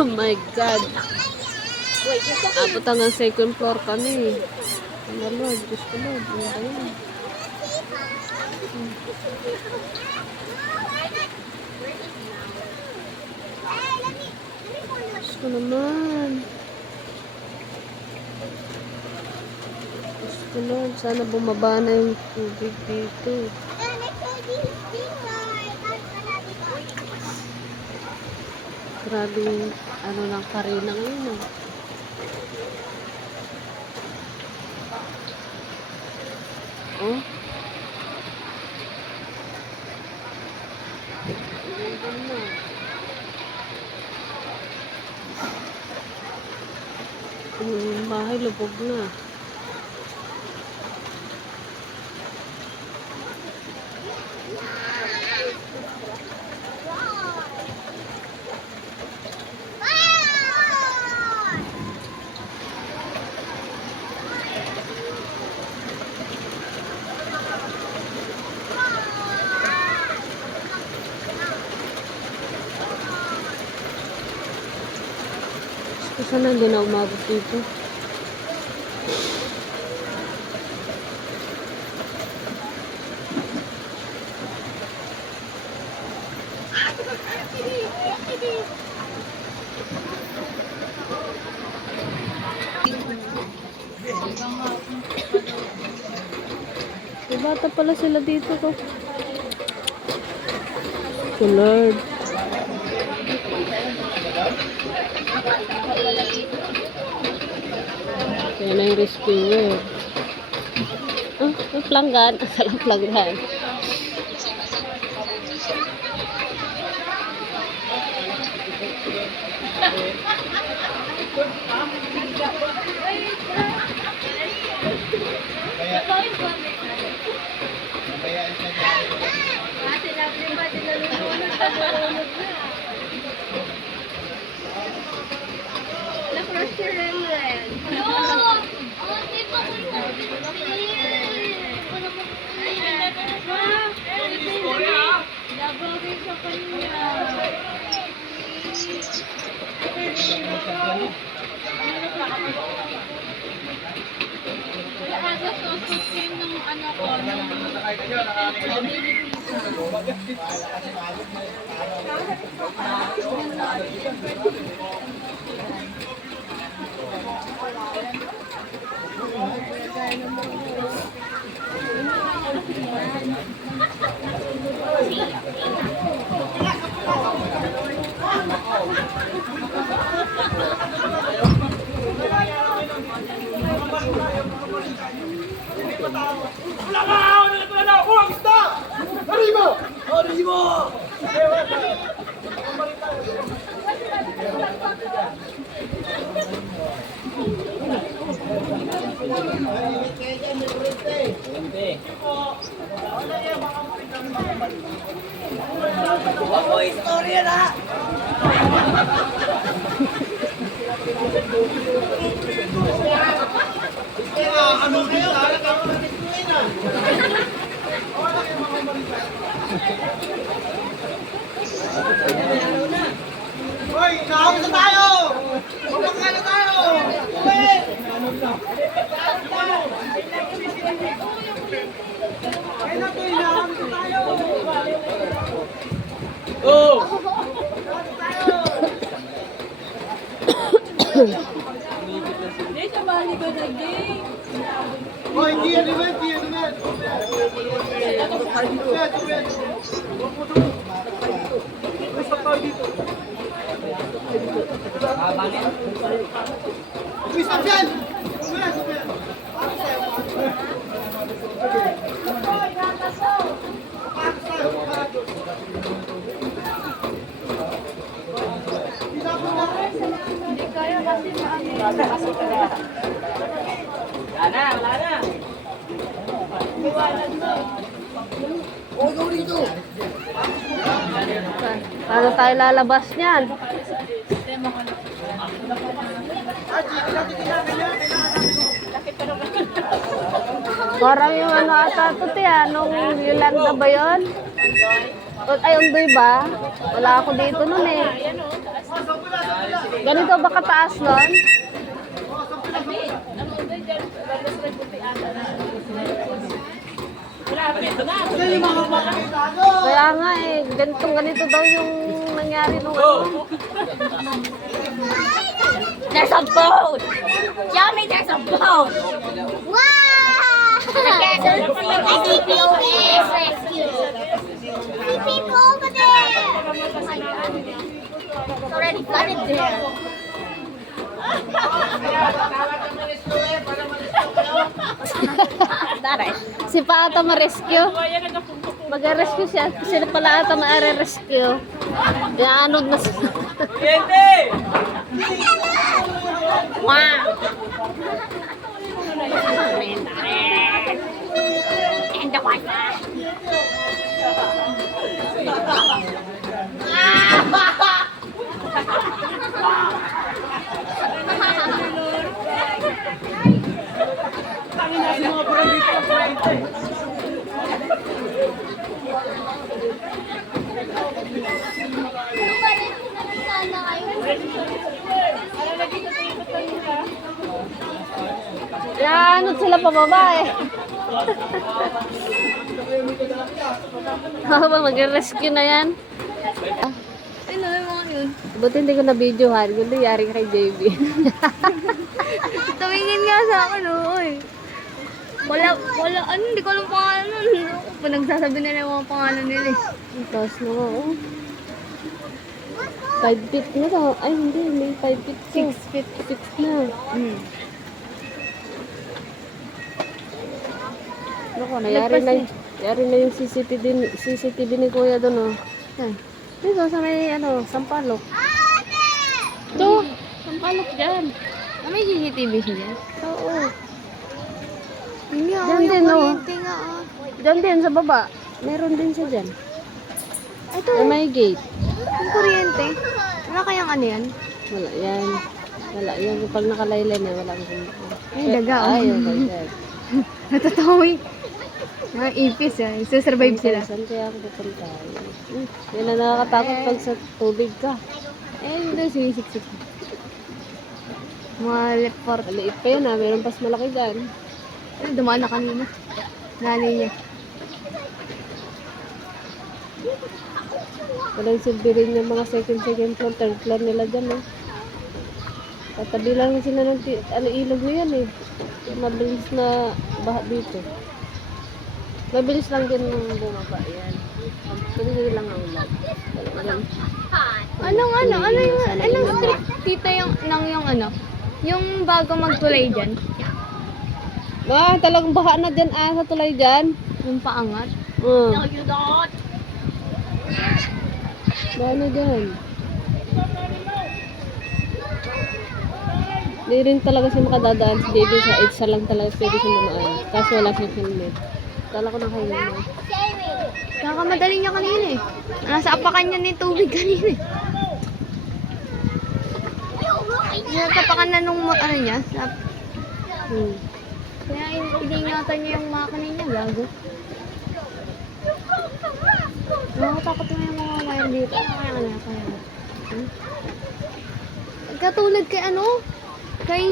Oh my God. Abot hanggang second floor kami. Ano Lord, Diyos ko Lord. Ano ba yan? Diyos ko naman. Diyos ko Lord, sana bumaba na yung tubig dito. Grabe yung ano ng karina ngayon. Oh. Yung bahay lubog na. Sana hindi na umabot dito. May bata pala sila dito ko. So Lord. Kaya na yung rescuer. Oh, may planggan. Asalang planggan. Ako istorya na! Ano din hoy, nakawin na tayo! Kumakain na tayo! Uwi! Kaya na ito, nakawin na tayo! Oh! Dito bali ko na game. Hoy, kiyan naman, kiyan naman! Stop yan! Hindi kaya kasi maano. Wala na! Go dito! Paano tayo lalabas niyan? Parang yung ano ata ito tiya, nung Yolanda ba yun? Ay, undoy ba? Wala ako dito nun eh. Ganito ba kataas nun? Kaya nga eh, ganito daw yung nangyari nung ano. There's a boat! Yummy, there's a boat! Wow! I see people rescue. See people over there! Oh my god. It's already flooded there. Si pa ata ma-rescue. Mag-rescue siya. Sila pala ata ma-rescue. Yaanod na siya. Wow! And the Wi-Fi. Yaanod sila pababa eh. Mag-rescue na yan. Ano yung mga yun? Buti hindi ko na-videohan. Kundi yari kay JB. Tumingin nga sa akin, oy. Wala, ano, hindi ko alam pangalan nun. Nagsasabi nila yung mga pangalan nila eh. Tapos na nga, oh. 5 feet na daw. Ay, hindi. May 5 feet. 6 feet. 6 na. Naku, yari na yung CCTV ni Kuya doon, oh. Ay, dito sa may, Sampalok. Ito, Sampalok dyan. May CCTV siya? Oo. Hindi ako Diyan din, yung oh. kuryente nga ah. Dyan din, sa baba. Meron din siya dyan. Ito, Na may gate. yung kuryente. Wala kayang ano yan? Wala yan. Wala yan. Pag nakalaylay na, wala kang kumita. Ay, daga, oh. Ay, okay, dyan. Natatawi. Mga ipis ah. Isusurvive sila. Saan kaya ako pupunta? Yan na nakakatakot pag sa tubig ka. Eh, hindi sinisiksik. Mga leport. Maliit pa yan, ha. Meron pas malaki dyan. Ay, dumaan na kanina. Nanay niya. Walang silbi rin yung mga second floor, third floor nila dyan, eh. Tatabi lang sila ng ilog na yan, eh. Mabilis na baha dito. Mabilis lang din ng bumaba, yan. Pili lang ang ulan. Anong street tita yung bago magtulay dyan? Talagang baha na dyan, sa tulay dyan. Yung paangat? Baha na dyan. Hindi rin talaga siya makadadaan si JB sa EDSA lang talaga pwede siya dumaan. Kaso wala siyang helmet. Kala ko na kayo naman. Kakamadali niya kanina eh. Nasa apakan niya ni tubig kanina eh. Natapakan na nung ano niya. Kaya iningatan niya yung makina niya. Gago. Nakakatakot na yung mga wire dito. Kaya. Katulad kay Kay